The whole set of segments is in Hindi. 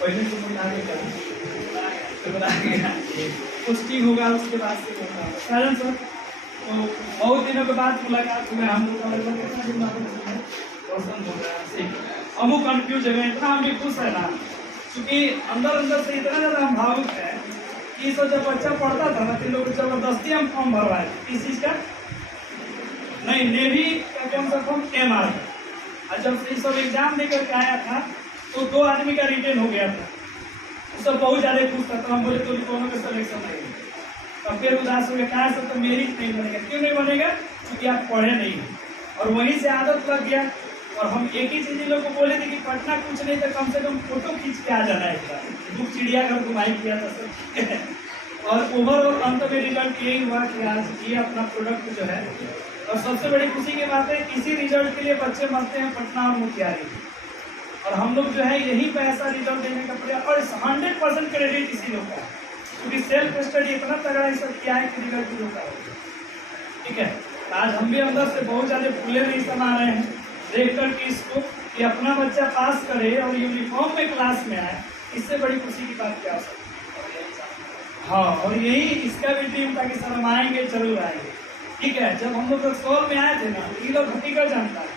पहले तो बता देगा तो बता देगा पुष्टि होगा उसके बाद से होगा कारण सर। तो बहुत दिनों के बाद मुलाकात हुआ हम लोग लगभग कितना दिन बाद रोशन हो रहा है हम कंफ्यूज हो गए इतना हम भी खुश है ना क्योंकि अंदर अंदर से इतना ज़्यादा हम भावुक है कि सब जब बच्चा पढ़ता था ना तो लोग जबरदस्ती हम फॉर्म भरवाए किस चीज़ का नहीं नेवी का कौन सा फॉर्म MR का और जब ये सब एग्जाम देकर के आया था तो 2 आदमी का रिटर्न हो गया था वो सब बहुत ज़्यादा खुश था तो हम बोले तो दोनों का सिलेक्शन नहीं तो फिर उदास हो गया कहा सब तो मेरिट नहीं बनेगा क्यों नहीं बनेगा क्योंकि आप पढ़े नहीं और वहीं से आदत लग गया और हम एक ही चीज़ लोग को बोले थे कि पढ़ना कुछ नहीं तो कम से कम फोटो खींच के आ जाना एक बार दुख चिड़ियाघर घुमाई किया था सब और ओवरऑल अंत में रिजल्ट यही हुआ कि आज ये अपना प्रोडक्ट जो है और सबसे बड़ी खुशी की बात है इसी रिजल्ट के लिए बच्चे मरते हैं पटना और मोतिहारी और हम लोग जो है यही पैसा रिजल्ट देने का प्रयास और 100% क्रेडिट इसी लोग का क्योंकि सेल्फ स्टडी इतना तगड़ा ये सब किया है कि रिजल्ट लोग का ठीक है। आज हम भी अंदर से बहुत ज़्यादा फूले नहीं समा रहे हैं देख कर के इसको कि अपना बच्चा पास करे और यूनिफॉर्म में क्लास में आए इससे बड़ी खुशी की बात क्या हो सकती है। हाँ और यही इसका भी टीम था कि सर हम आएंगे जरूर आएंगे ठीक है। जब हम लोग रक्सौल में आए थे ना ये लोग हकीकत जानता है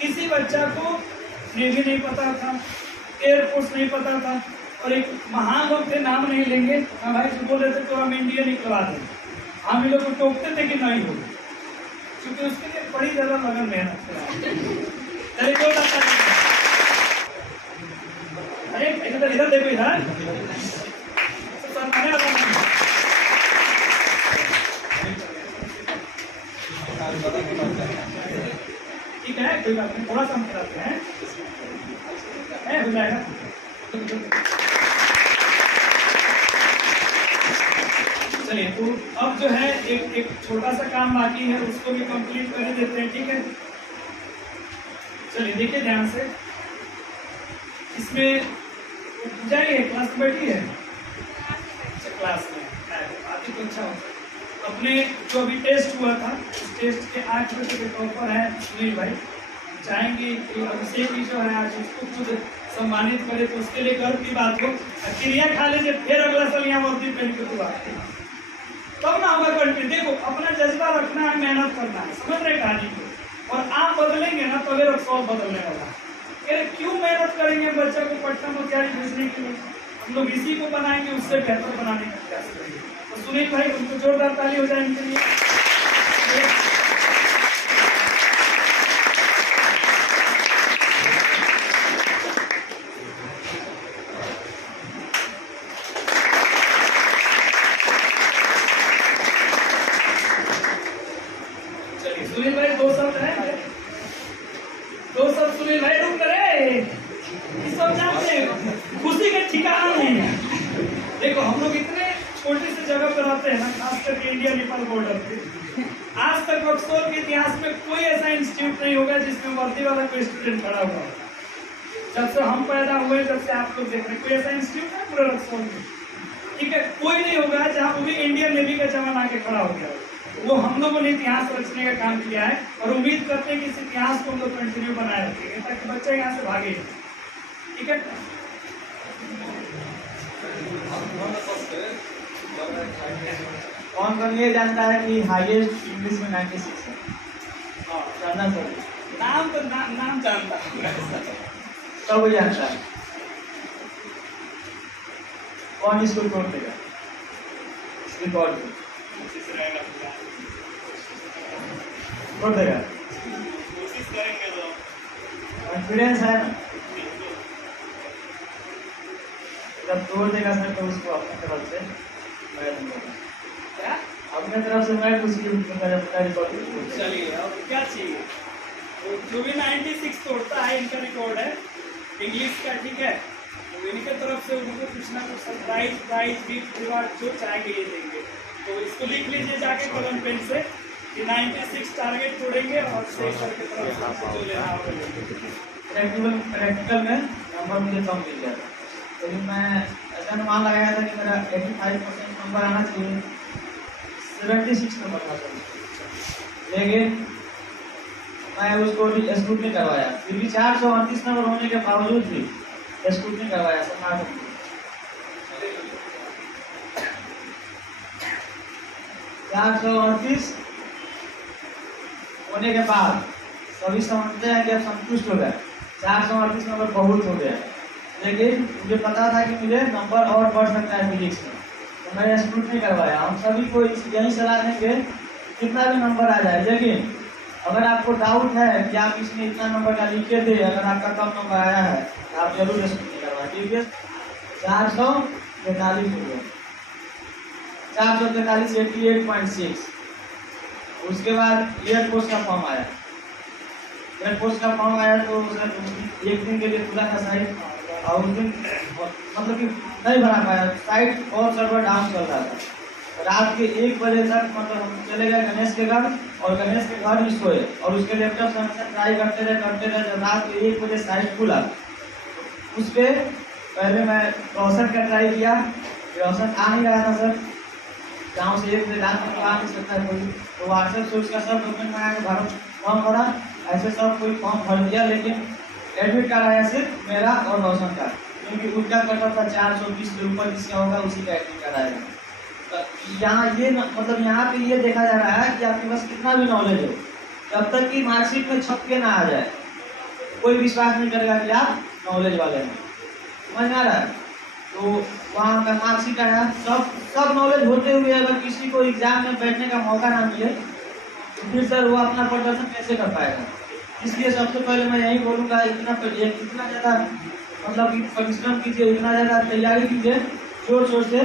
किसी बच्चा को नेवी नहीं पता था एयरफोर्स नहीं पता था और एक महान लोग थे नाम नहीं लेंगे हाँ भाई जो बोल रहे थे तो हम इंडिया निकलवा दें हम ये लोग को टोकते थे कि नहीं हो क्योंकि उसके लिए बड़ी ज़्यादा लगन मेहनत अरे इधर देखो इधर ठीक है कोई बात नहीं थोड़ा सा हम कराते हैं हो जाएगा। चलिए तो अब जो है एक छोटा सा काम बाकी है उसको भी कंप्लीट कर देते हैं ठीक है। चलिए देखिए ध्यान से इसमें जाइए क्लास में बैठी है क्लास में आती तो अच्छा होता अपने जो अभी टेस्ट हुआ था उस टेस्ट के 8 बजे के टॉपर है सुनील भाई चाहेंगे कि अभिषेक जी जो है आज उसको खुद सम्मानित करे तो उसके लिए गर्व की बात हो क्रिया खा लीजिए फिर अगला साल यहाँ वर्दी पहन के तू आते तब ना होगा कंट्री। देखो अपना जज्बा रखना है मेहनत करना है समझ रहे कहानी को और आप बदलेंगे ना तो अगर सब बदलने वाला है क्यों मेहनत करेंगे बच्चा को पटना मोतिहारी भेजने के लिए हम लोग इसी को बनाएंगे उससे बेहतर बनाने का प्रयास करेंगे। तो सुनील भाई उनको जोरदार ताली हो जाए इनके लिए। चलिए सुनील भाई 2 शब्द है 2 शब्द सुनील भाई रुक करे इस सब जानते खुशी के ठिकाना नहीं है। देखो हम लोग इतने छोटी सी जगह पर रहते हैं ना खास करके इंडिया नेपाल बॉर्डर पे आज तक रक्सौल के इतिहास में कोई ऐसा इंस्टीट्यूट नहीं होगा जिसमें वर्दी वाला कोई स्टूडेंट खड़ा हुआ जब से हम पैदा हुए जब से आप लोग देख रहे हैं कोई ऐसा इंस्टीट्यूट है पूरे रक्सौल में ठीक है कोई नहीं होगा जहाँ वो भी इंडियन नेवी का जवान आके खड़ा हो गया वो हम लोगों ने इतिहास रचने का काम किया है और उम्मीद करते हैं कि इस इतिहास को हम लोग कंटिन्यू बनाए रखेंगे ताकि बच्चे यहाँ से भागे ठीक है। कौन ये जानता है कि हाईएस्ट इंग्लिश में 96 है? जानना सर नाम तो नाम जानता है सब जानता है कौन इसको तोड़ देगा रिकॉर्ड तोड़ देगा कोशिश करेंगे तो कॉन्फिडेंस है ना जब तोड़ देगा सर तो उसको अपनी तरफ से मैं दूंगा क्या अपने तरफ से मैं कुछ रिकॉर्ड चलिए अब क्या चाहिए तो जो भी 96 तोड़ता है इनका रिकॉर्ड है इंग्लिश का ठीक है तो इनके तरफ से उनको कुछ ना कुछ सरप्राइज प्राइज गिफ्ट रिवार्ड जो चाहेंगे ये देंगे तो इसको लिख लीजिए जाके कलम पेन से कि 96 टारगेट तोड़ेंगे और सही सर की तरफ से जो लेना होगा लेंगे। प्रैक्टिकल में नंबर मुझे कम मिल गया था लेकिन मैं ऐसा अनुमान लगाया था कि मेरा 85% नंबर आना चाहिए 76 नंबर था सर लेकिन मैं उसको स्कूट नहीं करवाया फिर भी 438 नंबर होने के बावजूद भी स्कूटनी करवाया सर। 438 होने के बाद सभी समझते हैं कि अब संतुष्ट हो गए। 438 नंबर बहुत हो गया, लेकिन मुझे पता था कि मुझे नंबर और बढ़ सकता है फिजिक्स में, तो मैंने स्कूटनी करवाया। हम सभी को यही सलाह देंगे कितना भी नंबर आ जाए, लेकिन अगर आपको डाउट है कि आप इसमें इतना नंबर का लिखे थे, अगर आपका कम नंबर आया है तो आप जरूर स्कूटनी करवाएं। ठीक है, 443 हो गया, 443 88.6। उसके बाद एयरफोर्स का फॉर्म आया। एयरफोर्स का फॉर्म आया तो सर एक दिन के लिए खुला था साइट, और उस दिन मतलब कि नहीं भरा पाया, साइट और सर्वर डाउन चल रहा था। रात के 1 बजे तक मतलब हम चले गए गणेश के घर, और गणेश के घर ही सोए, और उसके लैपटॉप से ट्राई करते रहे। जब रात के 1 बजे साइट खुला, उस पर पहले मैं रोशन का ट्राई किया, रोशन आ नहीं रहा था सर, गाँव से 1 बजे रात में आ नहीं सकता है कोई, तो व्हाट्सएप से उसका सब डॉक्यूमेंट में आया, फॉर्म भरा, ऐसे सब कोई फॉर्म भर दिया, लेकिन एडमिट कार्ड आया सिर्फ मेरा और रोशन का, क्योंकि उनका कट ऑफ था 420 के ऊपर, जिसका होगा उसी का एडमिट कार्ड आएगा। यहाँ ये मतलब यहाँ पे ये देखा जा रहा है कि आपके पास कितना भी नॉलेज हो, जब तक कि मार्कशीट में छप के ना आ जाए, कोई विश्वास नहीं करेगा कि आप नॉलेज वाले हैं। समझ में आ रहा है? तो वहाँ का मार्कशीट आया, सब नॉलेज होते हुए अगर किसी को एग्जाम में बैठने का मौका ना मिले तो फिर सर वो अपना प्रदर्शन कैसे कर पाएगा। इसलिए सबसे पहले मैं यही बोलूँगा, इतना ज़्यादा मतलब कि परिश्रम कीजिए, इतना ज़्यादा तैयारी कीजिए जोर शोर से,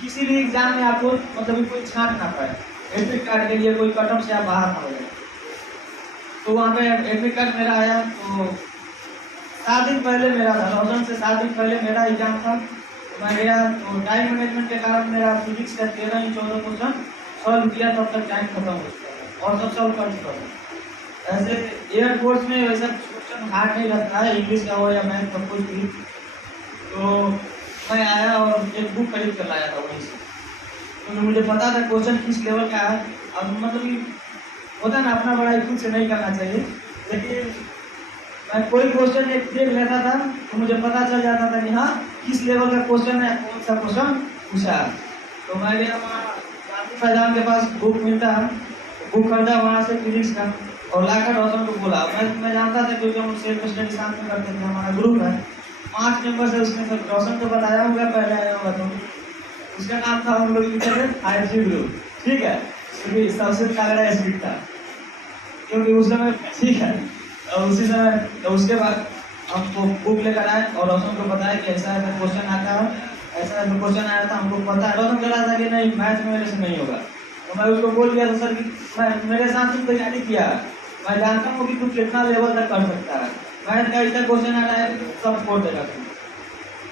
किसी भी एग्जाम में आपको मतलब कोई छाट ना पाए, एडमिट कार्ड के लिए कोई कट ऑफ से आप बाहर ना हो जाए। तो वहाँ पे एडमिट कार्ड मेरा आया, तो 7 दिन पहले मेरा था, रोशन से 7 दिन पहले मेरा एग्जाम था। तो मैं गया, तो टाइम मैनेजमेंट के कारण मेरा फिजिक्स का 13 या 14 क्वेश्चन सॉल्व किया, तब तक टाइम खत्म हो चुका और सब सॉल्व कर चुका था। ऐसे एयरफोर्स में वैसा क्वेश्चन हार्ड नहीं लगता है, इंग्लिश का हो या मैथ सब कुछ भी। तो मैं आया और एक बुक खरीद कर लाया था वहीं से, क्योंकि मुझे पता था क्वेश्चन किस लेवल का है। अब मतलब कि होता ना, अपना पढ़ाई खुद से नहीं करना चाहिए, लेकिन मैं कोई क्वेश्चन एक देख लेता था तो मुझे पता चल जाता था कि हाँ किस लेवल का क्वेश्चन है, कौन सा क्वेश्चन पूछा। तो मैं गया वहाँ गांधी मैदान के पास बुक मिलता है, बुक खरीदा वहाँ से फिजिक्स का, और लाकर रोशन को बोला। मैं जानता था क्योंकि हम सेल्फ स्टडी साथ में करते थे, हमारा ग्रुप है 5 मेंबर से, उसमें सब रोशन को बताया होगा, पहले आया होगा, तो उसका नाम था, हम लोग लिखे थे IFG ग्रुप। ठीक है, क्योंकि सबसे तगड़ा स्पीड था, क्योंकि उस समय ठीक है। और उसी समय तो उसके बाद हमको बुक लेकर आए और रोशन को बताया कि ऐसा ऐसा क्वेश्चन आता है, ऐसा ऐसा क्वेश्चन आया था, हमको पता है। रोशन कह रहा था कि नहीं मैथ में मेरे से नहीं होगा, तो मैं उसको बोल दिया था सर कि मैं मेरे साथ ही तैयारी किया, मैं जानता हूँ कि तू कितना लेवल तक कर सकता है, मैथ का इतना क्वेश्चन आ रहा है सब छोड़ देगा।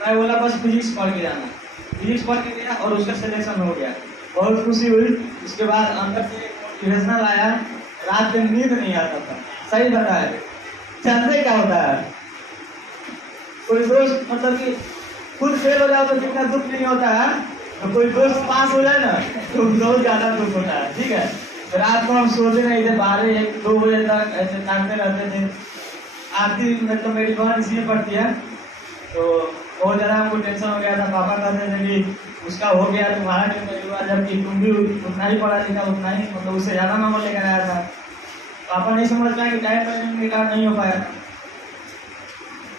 मैं बोला बस फिजिक्स पढ़ के जाना, फिजिक्स पढ़ के गया और उसका सिलेक्शन हो गया, बहुत खुशी हुई। उसके बाद अंदर से मोटिवेशनल आया, रात में नींद नहीं आता था। सही बताया, जानते क्या होता है, कोई दोस्त मतलब कि खुद फेल हो जाओ तो जितना दुख नहीं होता है, तो कोई दोस्त पास हो जाए ना तो बहुत ज्यादा दुख होता है। ठीक है, रात को हम सोते नहीं थे, 12-1-2 बजे तक ऐसे काटते रहते थे। आरती में तो मेरी बहन इसलिए पढ़ती है, तो बहुत ज़्यादा हमको टेंशन हो गया था। पापा कहते थे कि उसका हो गया, तुम्हारा क्यों नहीं हुआ, जबकि तुम भी उतना ही पढ़ा लिखा, उतना ही मतलब उससे ज़्यादा नंबर लेकर आया था। पापा नहीं समझ पाए कि टाइम मैनेजमेंट के कारण नहीं हो पाया।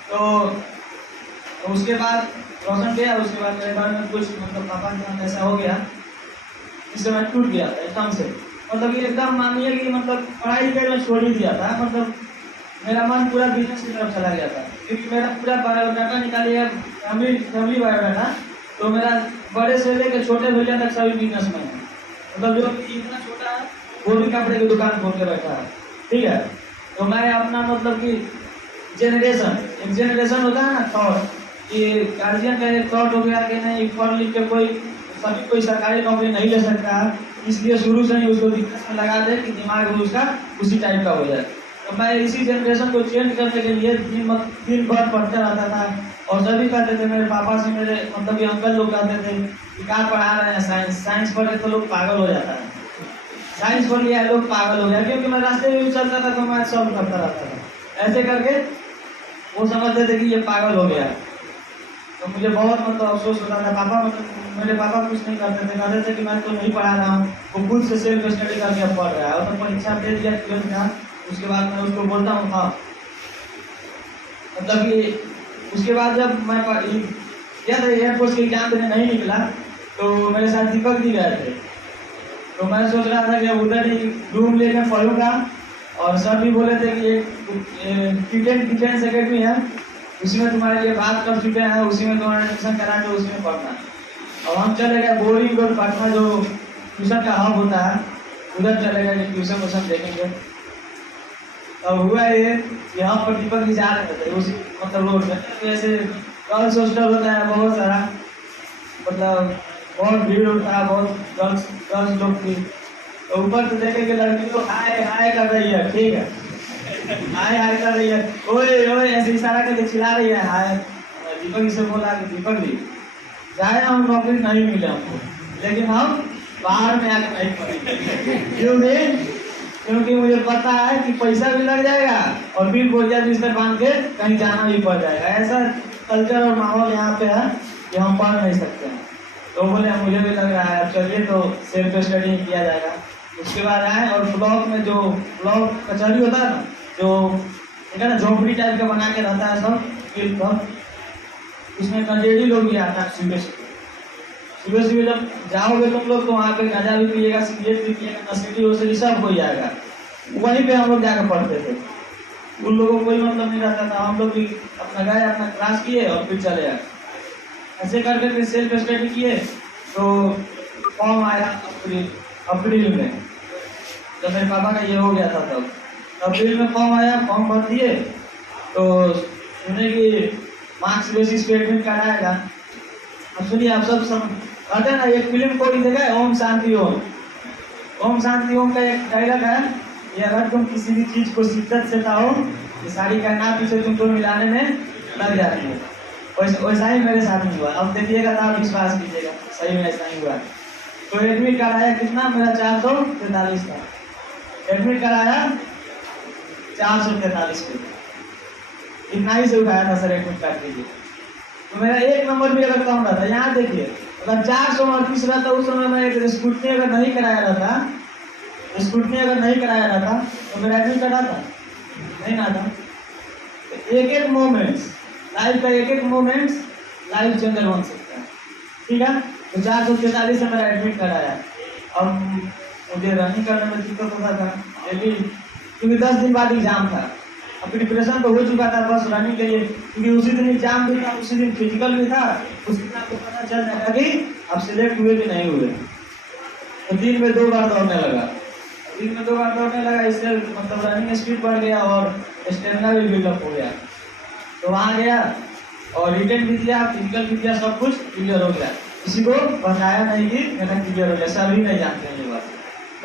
तो उसके बाद रोशन गया, उसके बाद मेरे बारे में कुछ मतलब पापा के साथ ऐसा हो गया, इससे मैं टूट गया था एकदम से। मतलब ये एकदम मानिए कि मतलब पढ़ाई कर मैं छोड़ ही दिया था, मतलब मेरा मन पूरा बिजनेस की तरफ चला गया था, क्योंकि मेरा पूरा बायोडाटा निकालिए, फैमिली बायोडाटा, तो मेरा बड़े से लेकर छोटे भैया तक सभी बिजनेस में है। मतलब जो इतना छोटा है वो भी कपड़े की दुकान खोल के बैठा है। ठीक है, तो मैं अपना मतलब कि एक जेनरेशन होता है ना थॉट, कि गार्जियन का एक थॉट हो गया कि नहीं पढ़ लिख के कोई सरकारी नौकरी नहीं ले सकता, इसलिए शुरू से ही उसको बिजनेस में लगा दे कि दिमाग भी उसका उसी टाइप का हो जाए। तो मैं इसी जनरेशन को चेंज करने के लिए दिन भर पढ़ते रहता था, और सभी कहते थे, मेरे पापा से मेरे मतलब कि अंकल लोग कहते थे कि क्या पढ़ा रहे हैं, साइंस पढ़ के तो लोग पागल हो जाता है, साइंस पढ़ लिया लोग पागल हो गया, क्योंकि मैं रास्ते में भी चलता था तो मैं सॉल्व करता रहता था। ऐसे करके वो समझते थे कि ये पागल हो गया। तो मुझे बहुत मतलब अफसोस होता था। पापा मतलब मेरे पापा कुछ नहीं करते थे, कहते थे कि मैं तो नहीं पढ़ा रहा हूँ, वो खुद से सेल्फ स्टडी करके अब पढ़ रहा है। और तो परीक्षा दे दिया 12th का, उसके बाद मैं उसको बोलता हूँ हाँ, मतलब कि उसके बाद जब मैं याद है एयरफोर्स के एग्जाम देने नहीं निकला तो मेरे साथ दीपक जी गए थे। तो मैं सोच रहा था कि अब उधर ही रूम लेकर पढ़ूंगा, और सर भी बोले थे कि एक डिफेंस अकेडमी है, उसी में तुम्हारे लिए बात कर चुके हैं, उसी में तुम्हारा एडमिशन करा के उसी में पढ़ना। अब हम चले गए बोरिंग रोड पटना, जो ट्यूशन का हब होता है, उधर चले गए कि ट्यूशन वूशन देखेंगे। अब हुआ ये कि यहाँ पर दीपक जी जा रहे थे उसी मतलब रोड में, जैसे गर्ल्स हॉस्टल होता है बहुत सारा, मतलब बहुत भीड़ होता है, बहुत गर्ल्स लोग की। तो ऊपर से देखे कि लड़की को हाय हाय कर रही है, ठीक है, हाय हाय कर रही है, ओए ओए ऐसे इशारा करके चिल्ला रही है हाय। दीपक जी से बोला कि दीपक जी चाहे हम नौकरी नहीं मिले हमको, लेकिन हम बाहर में आकर नहीं पढ़ेंगे। क्यों नहीं? क्योंकि मुझे पता है कि पैसा भी लग जाएगा और फिर बोलिया बिस्तर बांध के कहीं जाना भी पड़ जाएगा। ऐसा कल्चर और माहौल यहाँ पे है कि हम पढ़ नहीं सकते हैं। तो बोले मुझे भी लग रहा है, अब चलिए तो सेल्फ स्टडी किया जाएगा। उसके बाद आए और ब्लॉक में जो ब्लॉक कचहरी होता है ना, जो ठीक है ना, झोपड़ी टाइप का बना के रहता है सब फील्ड पर, उसमें कंडेरी लोग भी आता है। सुबह सुबह जब जाओगे तुम लोग तो वहाँ पे गांजा भी पिएगा, सिगरेट भी पिएगा, नशेड़ी वोशेड़ी सब हो जाएगा। वहीं पे हम लोग जाकर पढ़ते थे, उन लोगों को कोई मतलब नहीं रहता था। हम लोग भी अपना गए, अपना क्लास किए और फिर चले आए। ऐसे करके फिर सेल्फ स्टडी किए। तो फॉर्म आया अप्रैल में, जब मेरे पापा का ये हो गया था तब अप्रैल में फॉर्म आया, फॉर्म भर दिए। तो सुने कि मार्क्स बेसिस पे एडमिट कार्ड आएगा। अब सुनिए, आप सब कहते हैं ना, एक फिल्म कोई देखा ओम शांति ओम। ओम शांति ओम का एक डायलॉग है, ये अगर तुम किसी भी चीज को शिद्दत से चाहो, ये सारी कायनात पीछे तुमको मिलाने में लग जाती है। वैसा ही मेरे साथ में हुआ। अब देखिएगा तो आप विश्वास कीजिएगा, सही में ऐसा ही हुआ। तो एडमिट कार्ड आया कितना, मेरा 443 था। एडमिट कार्ड आया 443 पे, इतना ही से उठाया था सर एडमिट कार्ड के लिए। तो मेरा एक नंबर भी अगर कम रहता, यहाँ देखिए, अगर 438 रहता उस समय मैं एक स्कूटनी अगर नहीं कराया रहता, तो मेरा एडमिट कार्ड आता नहीं ना था। तो एक एक मोमेंट्स लाइफ का, एक एक मोमेंट्स लाइफ चेंजर बन सकता है, ठीक है। तो 443 से मेरा एडमिट कार्ड आया। अब मुझे रनिंग करने में दिक्कत होता था, लेकिन क्योंकि 10 दिन बाद एग्जाम था। अब प्रिपरेशन तो हो चुका था बस रनिंग के लिए, क्योंकि उसी दिन एग्जाम भी था, उसी दिन फिजिकल भी था। उस दिन आपको पता चल जाएगा कि आप सिलेक्ट हुए कि नहीं हुए। तो दिन में 2 बार दौड़ने लगा, इससे मतलब रनिंग स्पीड बढ़ गया और स्टेमिना भी बिल्डअप हो गया। तो वहाँ गया और रिटर्न भी दिया, फिजिकल भी दिया, सब कुछ क्लियर हो गया। किसी को बताया नहीं कि मेरा क्लियर हो गया, सभी नहीं जानते हैं ये बात,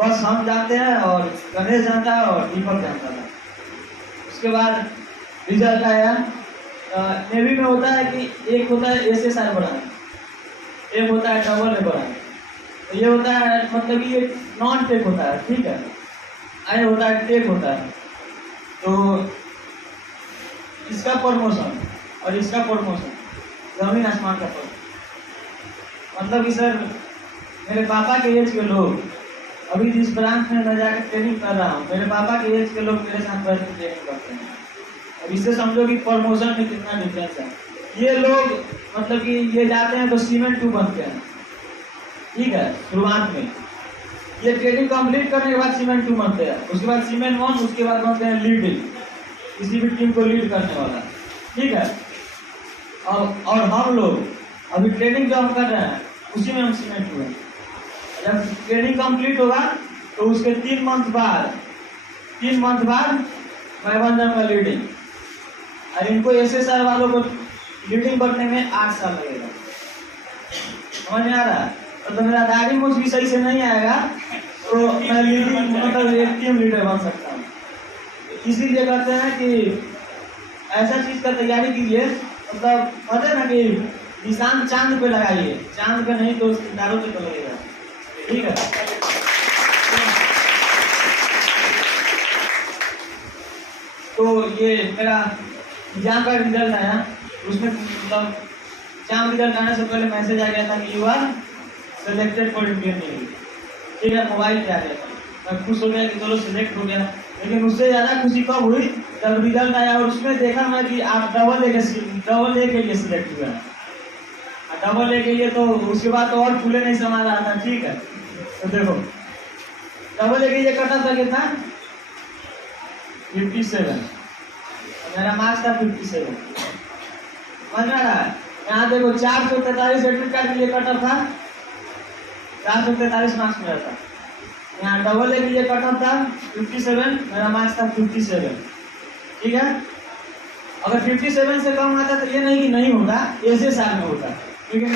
बस हम जानते हैं और गणेश जानता है और दीपक जानता था। उसके बाद रिजल्ट आया। नेवी में होता है कि एक होता है SSI बढ़ाना, एक होता है डबल ए बढ़ाना। तो ये होता है मतलब कि ये नॉन टेक होता है, ठीक है, आई होता है टेक होता है। तो इसका प्रमोशन और इसका प्रमोशन जमीन आसमान का फर्क। मतलब कि सर मेरे पापा के एज के लोग, अभी जिस ब्रांच में मैं जाकर ट्रेनिंग कर रहा हूँ, मेरे पापा के एज के लोग मेरे साथ बैठ कर ट्रेनिंग करते हैं। अब इससे समझो कि प्रमोशन में कितना डिफरेंस है। ये लोग मतलब कि ये जाते हैं तो सीमेंट 2 बनते हैं, ठीक है, शुरुआत में। ये ट्रेनिंग कंप्लीट करने के बाद सीमेंट 2 बनते हैं, उसके बाद सीमेंट 1, उसके बाद बनते हैं लीड, किसी भी टीम को लीड करने वाला, ठीक है। और हम लोग अभी ट्रेनिंग जो हम कर रहे हैं उसी में हम सीमेंट 2 हैं। जब ट्रेनिंग कंप्लीट होगा तो उसके 3 मंथ बाद मैं बन जाऊंगा लीडिंग। और इनको SSR वालों को लीडिंग बनने में 8 साल लगेगा। समझ में आ रहा है? तो मेरा दाढ़ी मूछ भी सही से नहीं आएगा तो मैं लीडिंग मतलब एक टीम लीडर बन सकता हूँ। इसीलिए कहते हैं कि ऐसा चीज का तैयारी कीजिए, मतलब कहते हैं ना कि निशान चांद पे लगाइए, चांद पे नहीं तो सितारों पे लगेगा, ठीक है। तो ये मेरा एग्जाम का रिजल्ट आया, उसमें मतलब एग्जाम रिजल्ट आने से पहले मैसेज आ गया था कि you are selected for Indian Navy. ठीक है, मोबाइल पे आ गया था। मैं खुश हो गया कि चलो सिलेक्ट हो गया, लेकिन उससे ज़्यादा खुशी कब हुई जब रिजल्ट आया और उसमें देखा मैं कि आप डबल ए के लिए सिलेक्ट हुआ। डबल ए के लिए तो उसके बाद तो और फूले नहीं समा रहा था। ठीक है, तो देखो डबल ए के लिए कटा था कितना 57, मेरा मार्क्स था 57। समझ रहा है? यहाँ देखो 443 एडमिट कार्ड के लिए कट ऑफ था, 443 मार्क्स मेरा था। यहाँ डबल ए के लिए कट ऑफ था 57, मेरा मार्क्स था 57। ठीक है, अगर 57 से कम आता तो ये नहीं कि नहीं होगा, ऐसे साल में होता, क्योंकि